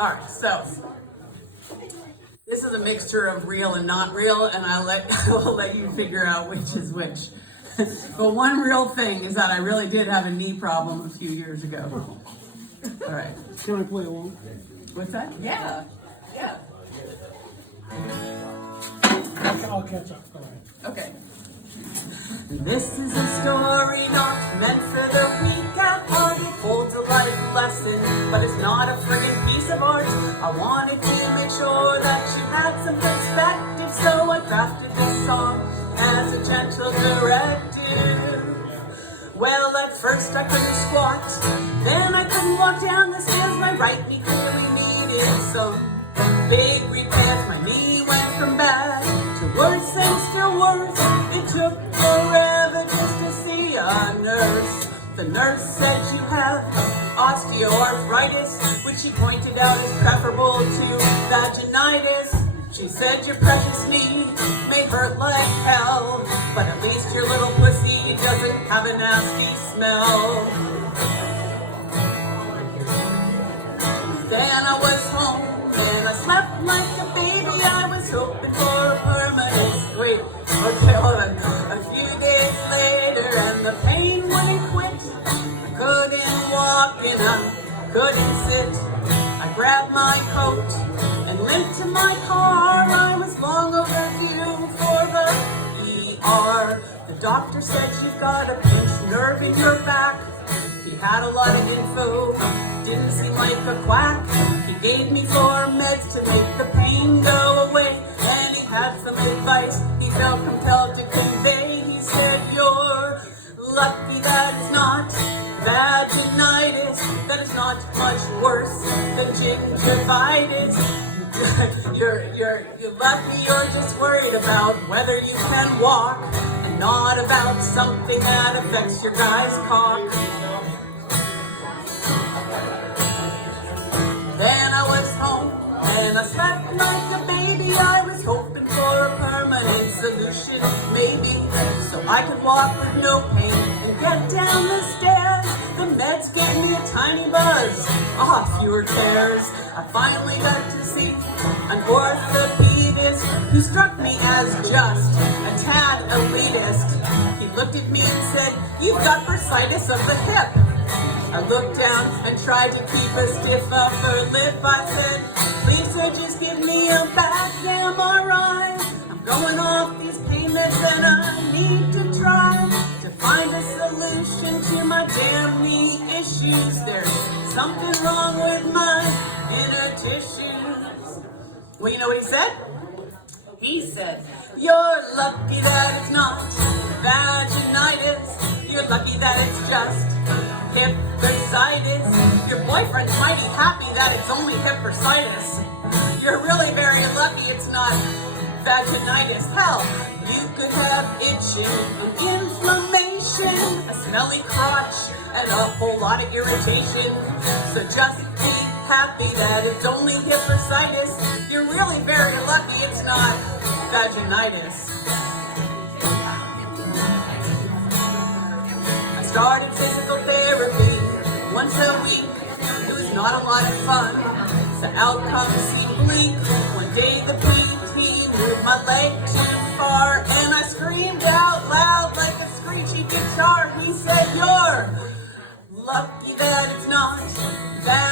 All right, so this is a mixture of real and not real, and I will let you figure out which is which. But one real thing is that I really did have a knee problem a few years ago. All right. Can I play along? What's that? Yeah. Yeah. I'll catch up. All right. Okay. This is a story not meant for the weak at heart. It holds a life lesson, but it's not a friggin' piece of art. I wanted to make sure that you had some perspective, so I crafted this song as a gentle directive. Well, at first I couldn't squat, then I couldn't walk down the stairs. My right knee clearly needed some big repairs. My knee went from bad to worse and still worse. It took forever just to see a nurse. The nurse said you have osteoarthritis, which she pointed out is preferable to vaginitis. She said your precious knee may hurt like hell, but at least your little pussy doesn't have a nasty smell. Then I was home and I slept like a baby. I was hoping for a permanent. Wait, okay, hold on. A few days later and the pain wouldn't quit. I couldn't walk and I couldn't sit. I grabbed my coat and limped to my car. I was long overdue for the ER. The doctor said you've got a pinched nerve in your back. He had a lot of info, didn't seem like a quack. He gave me 4 meds to make the pain go away, and he had some advice he felt compelled to convey. He said, you're lucky that it's not vaginitis, that it's not much worse than gingivitis. You're lucky, you're just worried about whether you can walk, and not about something that affects your guy's cock. Then I was home and I slept like a baby. I was hoping for a permanent solution, maybe, so I could walk with no pain and get down the stairs. The meds gave me a tiny buzz, fewer cares. I finally got to see an orthopedist who struck me as just a tad elitist. He looked at me and said, you've got bursitis of the hip. I looked down and tried to keep a stiff upper lip. I said, please sir, just give me a back MRI. I'm going off these pain meds and I need to try to find a solution to my damn knee issues. There's something wrong with my inner tissues. Well, you know what he said? He said, you're lucky that it's not vaginitis. You're lucky that it's just hip bursitis. Your boyfriend's mighty happy that it's only hip bursitis. You're really very lucky it's not vaginitis. Hell, you could have itching and inflammation, a smelly crotch, and a whole lot of irritation. So just be happy that it's only hip bursitis. You're really very lucky it's not vaginitis. Started physical therapy once a week. It was not a lot of fun. The outcome seemed bleak. One day the PT moved my leg too far, and I screamed out loud like a screechy guitar. He said, "You're lucky that it's not that."